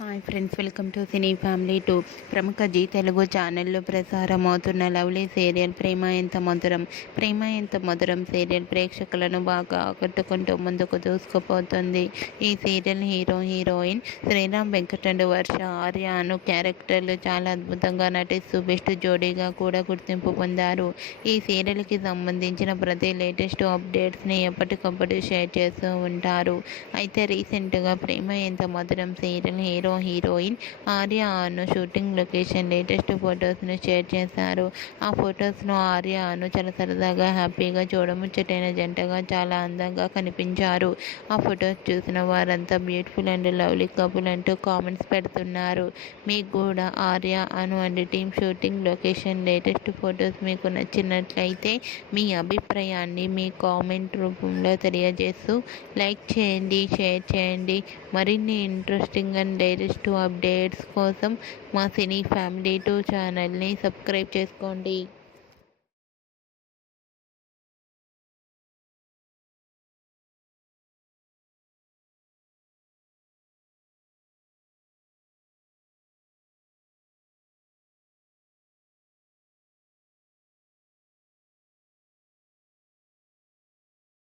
Hi friends, welcome to cine family 2. ప్రముఖ G Telugu ఛానల్లో ప్రసారం అవుతున్న లవ్లీ సీరియల్ ప్రేమ ఎంత మధురం సీరియల్ ప్రేక్షకులను బాగా ఆకట్టుకుంటూ ముందుకు దూసుకుపోతుంది. ఈ serial heroine Sriram Venkat and Varsha Arya Anu క్యారెక్టర్లు చాలా అద్భుతంగా నటిస్తూ బెస్ట్ జోడీగా కూడా గుర్తింపు పొందారు. ఈ సీరియల్కి సంబంధించిన ప్రతి లేటెస్ట్ అప్డేట్స్ని ఎప్పటికప్పుడు షేర్ చేస్తూ ఉంటారు. అయితే రీసెంట్గా ప్రేమ ఎంత మధురం సీరియల్ హీరోయిన్ ఆర్య అను షూటింగ్ లొకేషన్ లేటెస్ట్ ఫొటోస్ను షేర్ చేశారు. ఆ ఫొటోస్ను ఆర్య అను చాలా సరదాగా హ్యాపీగా చూడముచ్చటైన జంటగా చాలా అందంగా కనిపించారు. ఆ ఫొటోస్ చూసిన వారంతా బ్యూటిఫుల్ అండ్ లవ్లీ కపుల్ అంటూ కామెంట్స్ పెడుతున్నారు. మీకు కూడా Arya Anu and team shooting location latest photos మీకు నచ్చినట్లయితే మీ అభిప్రాయాన్ని మీ కామెంట్ రూపంలో తెలియజేస్తూ లైక్ చేయండి, షేర్ చేయండి. మరిన్ని ఇంట్రెస్టింగ్ అండ్ లేటెస్ట్ అప్డేట్స్ కోసం మా సినీ ఫ్యామిలీ 2 ఛానల్ని సబ్స్క్రైబ్ చేసుకోండి.